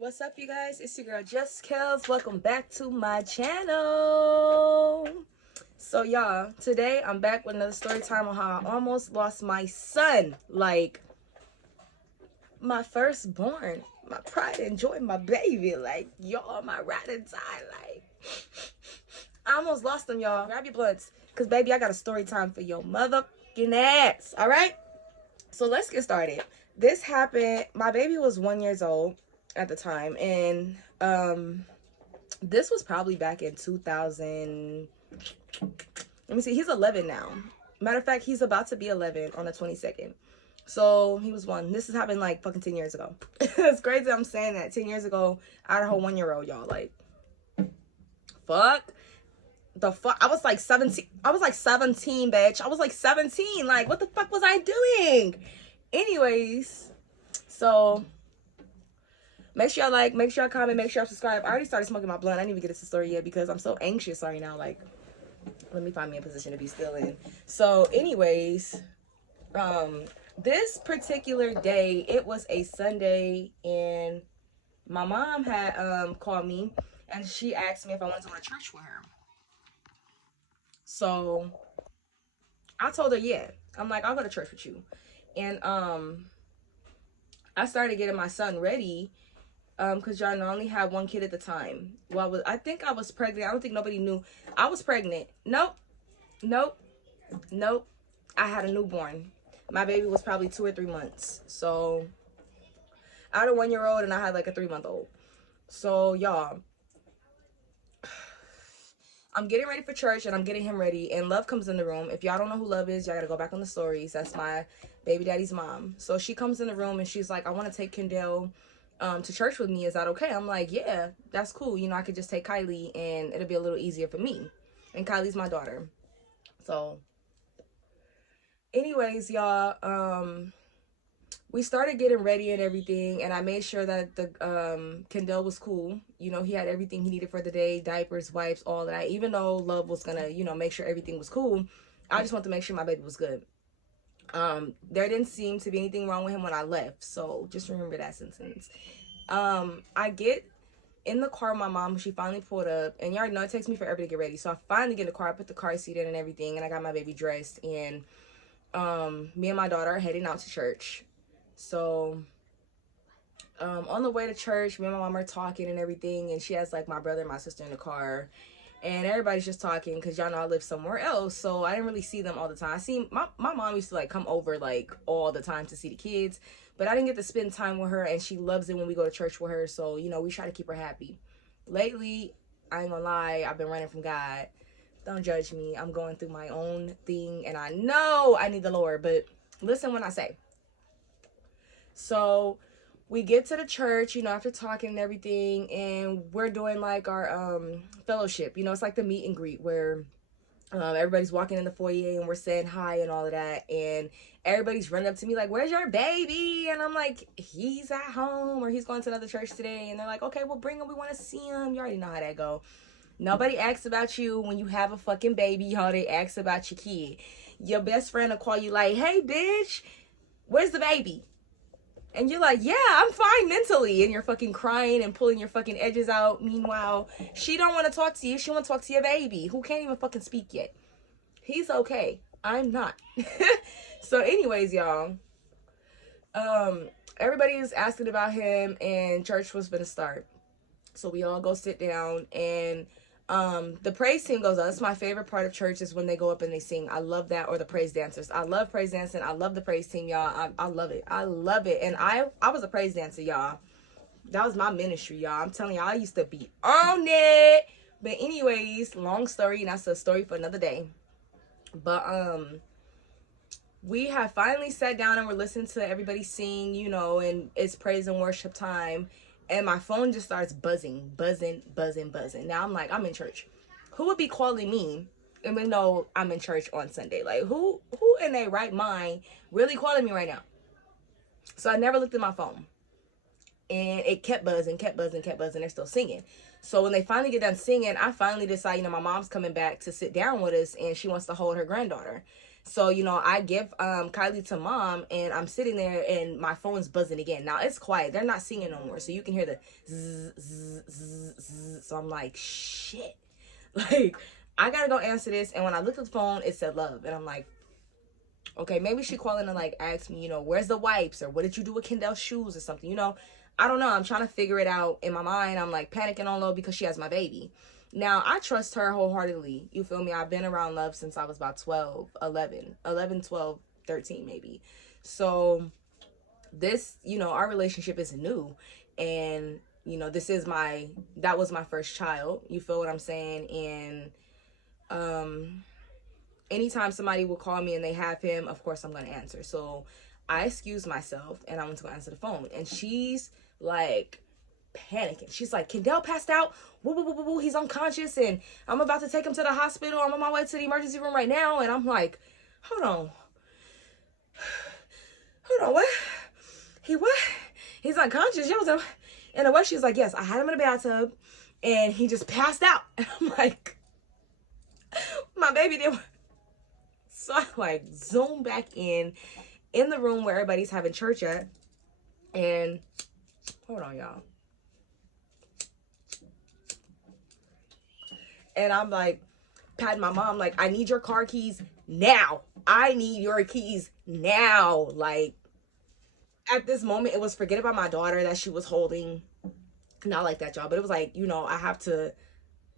What's up, you guys? It's your girl Just Kellz. Welcome back to my channel. So y'all, today I'm back with another story time on how I almost lost my son, like my firstborn, my pride and joy, my baby, like y'all, my ride and die. Like I almost lost him, y'all. Grab your blunts, cause baby, I got a story time for your motherfucking ass. All right, so let's get started. This happened, my baby was 1 year old at the time, and this was probably back in 2000. Let me see, he's 11 now. Matter of fact, he's about to be 11 on the 22nd. So he was 1. This has happened like fucking 10 years ago. It's crazy I'm saying that. 10 years ago, I had a whole 1-year-old, y'all. Like, fuck the fuck. I was like 17. I was like 17, bitch. I was like 17. Like, what the fuck was I doing? Anyways, so make sure y'all like, make sure y'all comment, make sure y'all subscribe. I already started smoking my blunt. I didn't even get to the story yet because I'm so anxious right now. Like, let me find me a position to be still in. So anyways, this particular day, it was a Sunday, and my mom had called me, and she asked me if I wanted to go to church with her. So I told her, yeah. I'm like, I'll go to church with you. And I started getting my son ready, because y'all know I only had one kid at the time. Well, I think I was pregnant. I don't think nobody knew I was pregnant. Nope. I had a newborn. My baby was probably 2 or 3 months. So I had a 1-year-old and I had like a 3-month-old. So y'all, I'm getting ready for church and I'm getting him ready, and Love comes in the room. If y'all don't know who Love is, y'all gotta go back on the stories. That's my baby daddy's mom. So she comes in the room and she's like, I want to take Kendall to church with me. Is that okay? I'm like, yeah, that's cool. You know, I could just take Kylie and it'll be a little easier for me. And Kylie's my daughter. So anyways, y'all, we started getting ready and everything, and I made sure that the Kendall was cool. You know, he had everything he needed for the day, diapers, wipes, all that. Even though Love was gonna, you know, make sure everything was cool, I just wanted to make sure my baby was good. There didn't seem to be anything wrong with him when I left, so just remember that sentence. I get in the car, my mom, she finally pulled up, and y'all know it takes me forever to get ready. So I finally get in the car, I put the car seat in and everything, and I got my baby dressed, and me and my daughter are heading out to church. So on the way to church, me and my mom are talking and everything, and she has like my brother and my sister in the car, and everybody's just talking because y'all know I live somewhere else, so I didn't really see them all the time. I see my mom used to like come over like all the time to see the kids, but I didn't get to spend time with her, and she loves it when we go to church with her, so you know, we try to keep her happy. Lately, I ain't gonna lie, I've been running from God. Don't judge me. I'm going through my own thing, and I know I need the Lord, but listen when I say. So we get to the church, you know, after talking and everything, and we're doing like our fellowship. You know, it's like the meet and greet where everybody's walking in the foyer and we're saying hi and all of that, and everybody's running up to me like, where's your baby? And I'm like, he's at home, or he's going to another church today. And they're like, okay, well, bring him, we want to see him. You already know how that go. Nobody asks about you when you have a fucking baby, y'all. They ask about your kid. Your best friend will call you like, hey bitch, where's the baby? And you're like, yeah, I'm fine mentally. And you're fucking crying and pulling your fucking edges out. Meanwhile, she don't want to talk to you. She want to talk to your baby, who can't even fucking speak yet. He's okay. I'm not. So anyways, y'all, everybody is asking about him, and church was gonna start. So we all go sit down, and the praise team goes on. That's my favorite part of church, is when they go up and they sing. I love that. Or the praise dancers. I love praise dancing. I love the praise team, y'all. I love it. I love it. And I was a praise dancer, y'all. That was my ministry, y'all. I'm telling y'all, I used to be on it. But anyways, long story, and that's a story for another day. But we have finally sat down and we're listening to everybody sing, you know, and it's praise and worship time. And my phone just starts buzzing. Now I'm like, I'm in church. Who would be calling me even though I'm in church on Sunday? Like, who in their right mind really calling me right now? So I never looked at my phone. And it kept buzzing. They're still singing. So when they finally get done singing, I finally decide, you know, my mom's coming back to sit down with us, and she wants to hold her granddaughter. So, you know, I give Kylie to mom, and I'm sitting there and my phone's buzzing again. Now it's quiet. They're not singing no more. So you can hear the zzz, zzz, zzz, zzz. So I'm like, shit. Like, I gotta go answer this. And when I looked at the phone, it said love. And I'm like, okay, maybe she calling to like ask me, you know, where's the wipes, or what did you do with Kendall's shoes or something, you know. I don't know. I'm trying to figure it out. In my mind, I'm like panicking on low because she has my baby. Now, I trust her wholeheartedly. You feel me? I've been around love since I was about 12, 11, 12, 13 maybe. So this, you know, our relationship is new. And, you know, that was my first child. You feel what I'm saying? And anytime somebody will call me and they have him, of course I'm going to answer. So I excuse myself and I went to go answer the phone. And she's like panicking. She's like, Kendall passed out. Woo, woo, woo, woo, woo. He's unconscious and I'm about to take him to the hospital. I'm on my way to the emergency room right now. And I'm like, hold on, what? What? He's unconscious. She was in a way. She's like, yes, I had him in a bathtub and he just passed out. And I'm like, my baby did. So I like zoom back in the room where everybody's having church at. And hold on, y'all. And I'm like patting my mom like, I need your car keys now. I need your keys now. Like, at this moment, it was forget about my daughter that she was holding. Not like that, y'all. But it was like, you know, I have to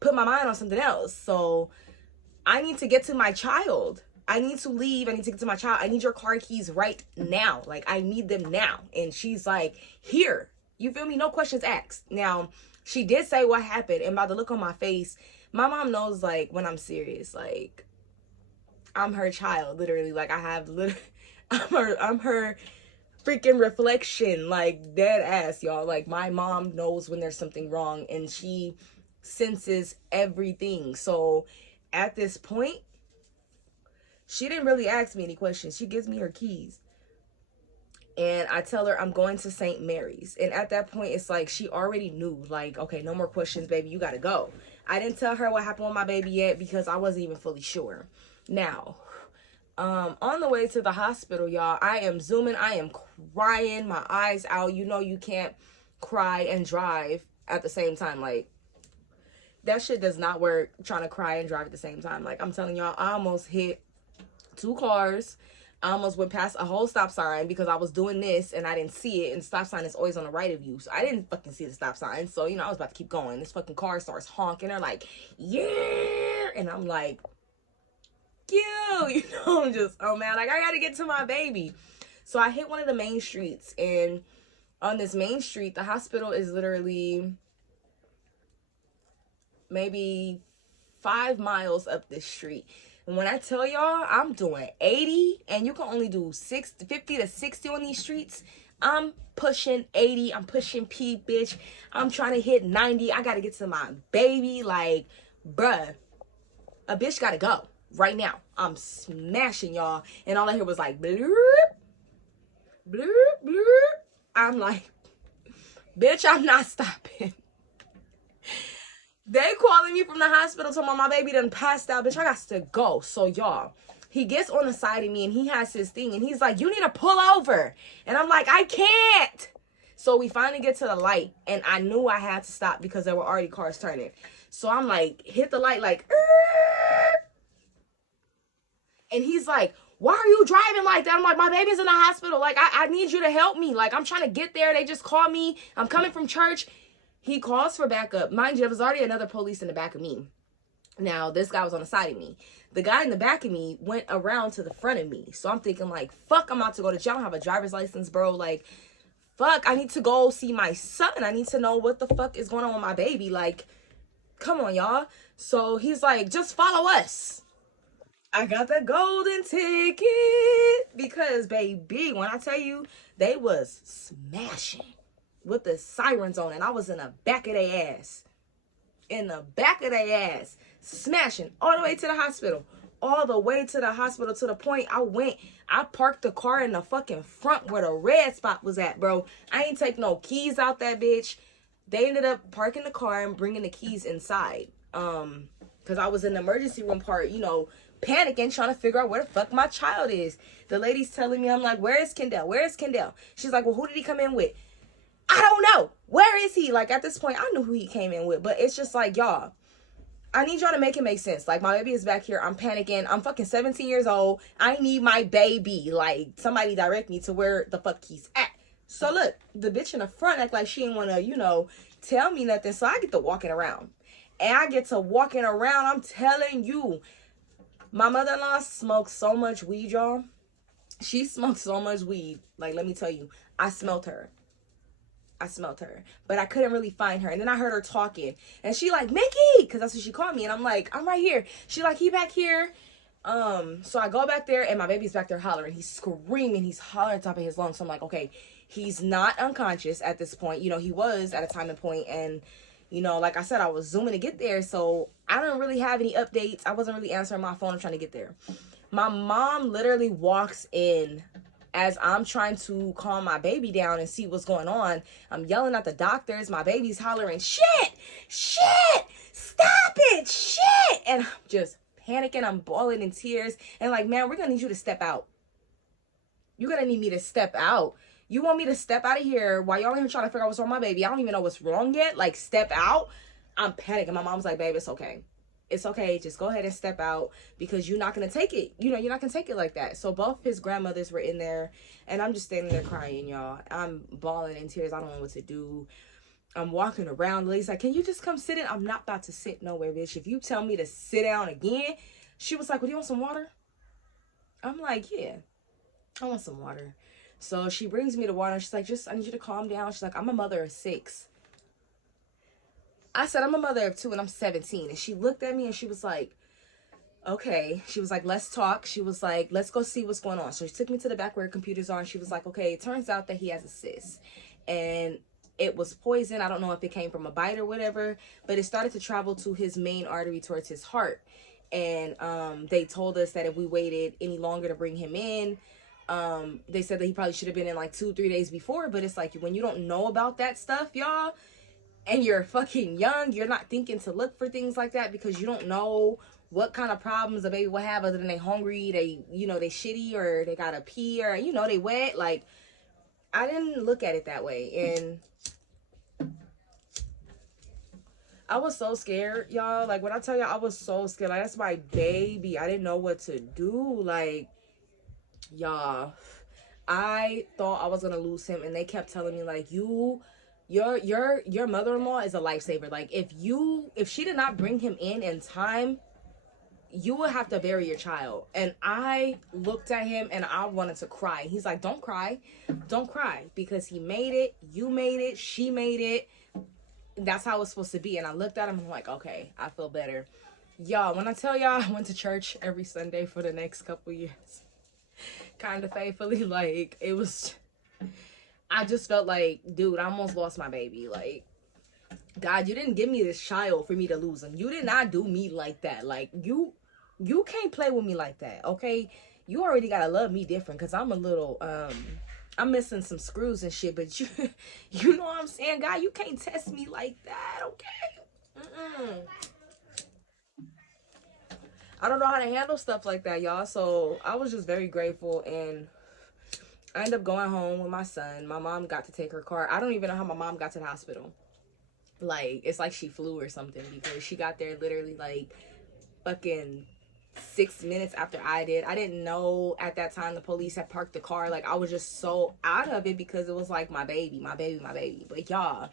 put my mind on something else. So I need to get to my child. I need to leave. I need to get to my child. I need your car keys right now. Like, I need them now. And she's like, here. You feel me? No questions asked. Now, she did say what happened. And by the look on my face, my mom knows, like, when I'm serious. Like, I'm her child, literally. Like, I'm her freaking reflection. Like, dead ass, y'all. Like, my mom knows when there's something wrong. And she senses everything. So, at this point, she didn't really ask me any questions. She gives me her keys. And I tell her I'm going to St. Mary's. And at that point, it's like she already knew. Like, okay, no more questions, baby. You got to go. I didn't tell her what happened with my baby yet because I wasn't even fully sure. Now, on the way to the hospital, y'all, I am zooming. I am crying. My eyes out. You know you can't cry and drive at the same time. Like, that shit does not work, trying to cry and drive at the same time. Like, I'm telling y'all, I almost hit 2 cars. I almost went past a whole stop sign because I was doing this and I didn't see it. And the stop sign is always on the right of you. So I didn't fucking see the stop sign. So, you know, I was about to keep going. This fucking car starts honking. They're like, yeah. And I'm like, you know, I'm just, oh man, like, I got to get to my baby. So I hit one of the main streets. And on this main street, the hospital is literally maybe 5 miles up this street. And when I tell y'all I'm doing 80 and you can only do 50 to 60 on these streets, I'm pushing 80. I'm pushing P, bitch. I'm trying to hit 90. I got to get to my baby. Like, bruh, a bitch got to go right now. I'm smashing, y'all. And all I hear was like, blurp, blurp, blurp. I'm like, bitch, I'm not stopping. They calling me from the hospital talking about my baby done passed out. Bitch, I got to go. So, y'all, he gets on the side of me and he has his thing. And he's like, you need to pull over. And I'm like, I can't. So we finally get to the light. And I knew I had to stop because there were already cars turning. So I'm like, hit the light like, and he's like, why are you driving like that? I'm like, my baby's in the hospital. Like, I need you to help me. Like, I'm trying to get there. They just called me. I'm coming from church. He calls for backup. Mind you, there was already another police in the back of me. Now, this guy was on the side of me. The guy in the back of me went around to the front of me. So I'm thinking like, fuck, I'm about to go to jail. I don't have a driver's license, bro. Like, fuck, I need to go see my son. I need to know what the fuck is going on with my baby. Like, come on, y'all. So he's like, just follow us. I got the golden ticket because, baby, when I tell you, they was smashing with the sirens on, and I was in the back of their ass. In the back of their ass. Smashing all the way to the hospital. All the way to the hospital to the point I parked the car in the fucking front where the red spot was at, bro. I ain't take no keys out that bitch. They ended up parking the car and bringing the keys inside. Because I was in the emergency room part, you know, panicking, trying to figure out where the fuck my child is. The lady's telling me, I'm like, where is Kendall? Where is Kendall? She's like, well, who did he come in with? I don't know. Where is he? Like, at this point, I knew who he came in with. But it's just like, y'all, I need y'all to make it make sense. Like, my baby is back here. I'm panicking. I'm fucking 17 years old. I need my baby. Like, somebody direct me to where the fuck he's at. So, look, the bitch in the front act like she didn't want to, you know, tell me nothing. So, I get to walking around. And I get to walking around. I'm telling you, my mother-in-law smokes so much weed, y'all. She smoked so much weed. Like, let me tell you, I smelled her. But I couldn't really find her. And then I heard her talking. And she like, Mickey! Because that's what she called me. And I'm like, I'm right here. She like, he back here. So I go back there and my baby's back there hollering. He's screaming. He's hollering at the top of his lungs. So I'm like, okay, he's not unconscious at this point. You know, he was at a time and point. And, you know, like I said, I was zooming to get there. So I don't really have any updates. I wasn't really answering my phone. I'm trying to get there. My mom literally walks in as I'm trying to calm my baby down and see what's going on. I'm yelling at the doctors. My baby's hollering, shit, stop it, shit. And I'm just panicking. I'm bawling in tears. And like, man, we're going to need you to step out. You're going to need me to step out. You want me to step out of here while y'all in here trying to figure out what's wrong with my baby? I don't even know what's wrong yet. Like, step out. I'm panicking. My mom's like, babe, it's okay. It's okay. Just go ahead and step out because you're not going to take it. You know, you're not going to take it like that. So both his grandmothers were in there and I'm just standing there crying, y'all. I'm bawling in tears. I don't know what to do. I'm walking around. The lady's like, can you just come sit in? I'm not about to sit nowhere, bitch. If you tell me to sit down again. She was like, well, do you want some water? I'm like, yeah, I want some water. So she brings me the water. She's like, I need you to calm down. She's like, I'm a mother of 6. I said, I'm a mother of 2 and I'm 17. And she looked at me and she was like, okay. She was like, let's talk. She was like, let's go see what's going on. So she took me to the back where her computers are. And she was like, okay, it turns out that he has a cyst. And it was poison. I don't know if it came from a bite or whatever. But it started to travel to his main artery towards his heart. And they told us that if we waited any longer to bring him in, they said that he probably should have been in like 2-3 days before. But it's like, when you don't know about that stuff, y'all, and you're fucking young, you're not thinking to look for things like that because you don't know what kind of problems a baby will have other than they hungry, they, you know, they shitty or they gotta pee or, you know, they wet. Like, I didn't look at it that way. And I was so scared, y'all. Like, when I tell y'all, I was so scared. Like, that's my baby. I didn't know what to do. Like, y'all, I thought I was gonna lose him. And they kept telling me, like, your mother-in-law is a lifesaver. Like, if she did not bring him in time, you would have to bury your child. And I looked at him and I wanted to cry. He's like, don't cry, because he made it, you made it, she made it. That's how it's supposed to be. And I looked at him and I'm like, okay, I feel better. Y'all, when I tell y'all I went to church every Sunday for the next couple years, kind of faithfully, like, it was, I just felt like, dude, I almost lost my baby. Like, God, you didn't give me this child for me to lose him. You did not do me like that. Like, you can't play with me like that, okay? You already gotta love me different because I'm a little, I'm missing some screws and shit. But you know what I'm saying, God? You can't test me like that, okay? I don't know how to handle stuff like that, y'all. So I was just very grateful, and I ended up going home with my son. My mom got to take her car. I don't even know how my mom got to the hospital. Like, it's like she flew or something because she got there literally like fucking 6 minutes after I did. I didn't know at that time the police had parked the car. Like, I was just so out of it because it was like my baby. But y'all,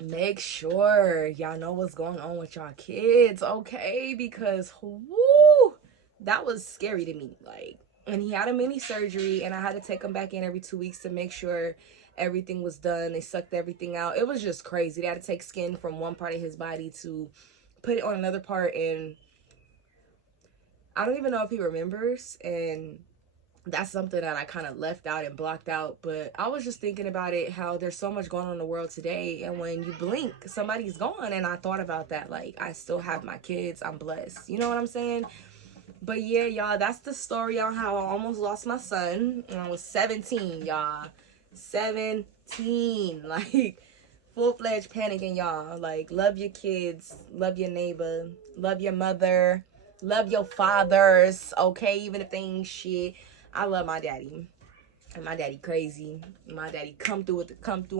make sure y'all know what's going on with y'all kids, okay? Because, whoo, that was scary to me. Like, and he had a mini surgery and I had to take him back in every 2 weeks to make sure everything was done. They sucked everything out. It was just crazy. They had to take skin from one part of his body to put it on another part, and I don't even know if he remembers, and that's something that I kind of left out and blocked out. But I was just thinking about it, how there's so much going on in the world today, and when you blink, somebody's gone. And I thought about that. Like, I still have my kids. I'm blessed. You know what I'm saying? But yeah, y'all, that's the story on how I almost lost my son when I was 17, y'all. 17. Like, full-fledged panicking, y'all. Like, love your kids, love your neighbor, love your mother, love your fathers, okay? Even if they ain't shit. I love my daddy. And my daddy crazy. My daddy come through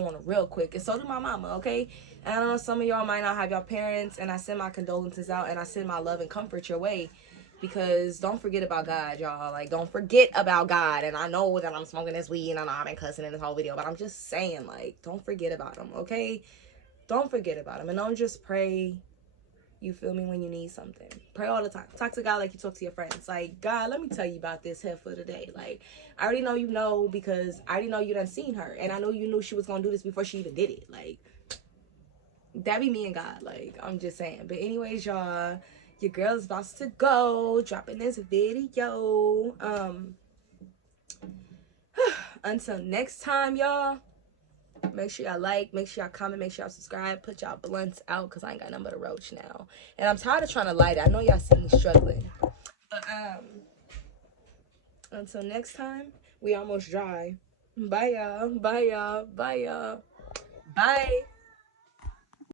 on it real quick. And so do my mama, okay? And I know some of y'all might not have your parents, and I send my condolences out, and I send my love and comfort your way. Because don't forget about God, y'all. Like, don't forget about God. And I know that I'm smoking this weed, and I know I've been cussing in this whole video, but I'm just saying, like, don't forget about him, okay? Don't forget about him. And don't just pray, you feel me, when you need something. Pray all the time. Talk to God like you talk to your friends. Like, God, let me tell you about this here for today. Like, I already know you know, because I already know you done seen her. And I know you knew she was going to do this before she even did it. Like, that be me and God. Like, I'm just saying. But anyways, y'all, your girl's about to go. Dropping this video. Until next time, y'all. Make sure y'all like, make sure y'all comment, make sure y'all subscribe, put y'all blunts out, because I ain't got nothing but a roach now. And I'm tired of trying to light it. I know y'all see me struggling. But, until next time, we almost dry. Bye, y'all. Bye, y'all. Bye, y'all. Bye.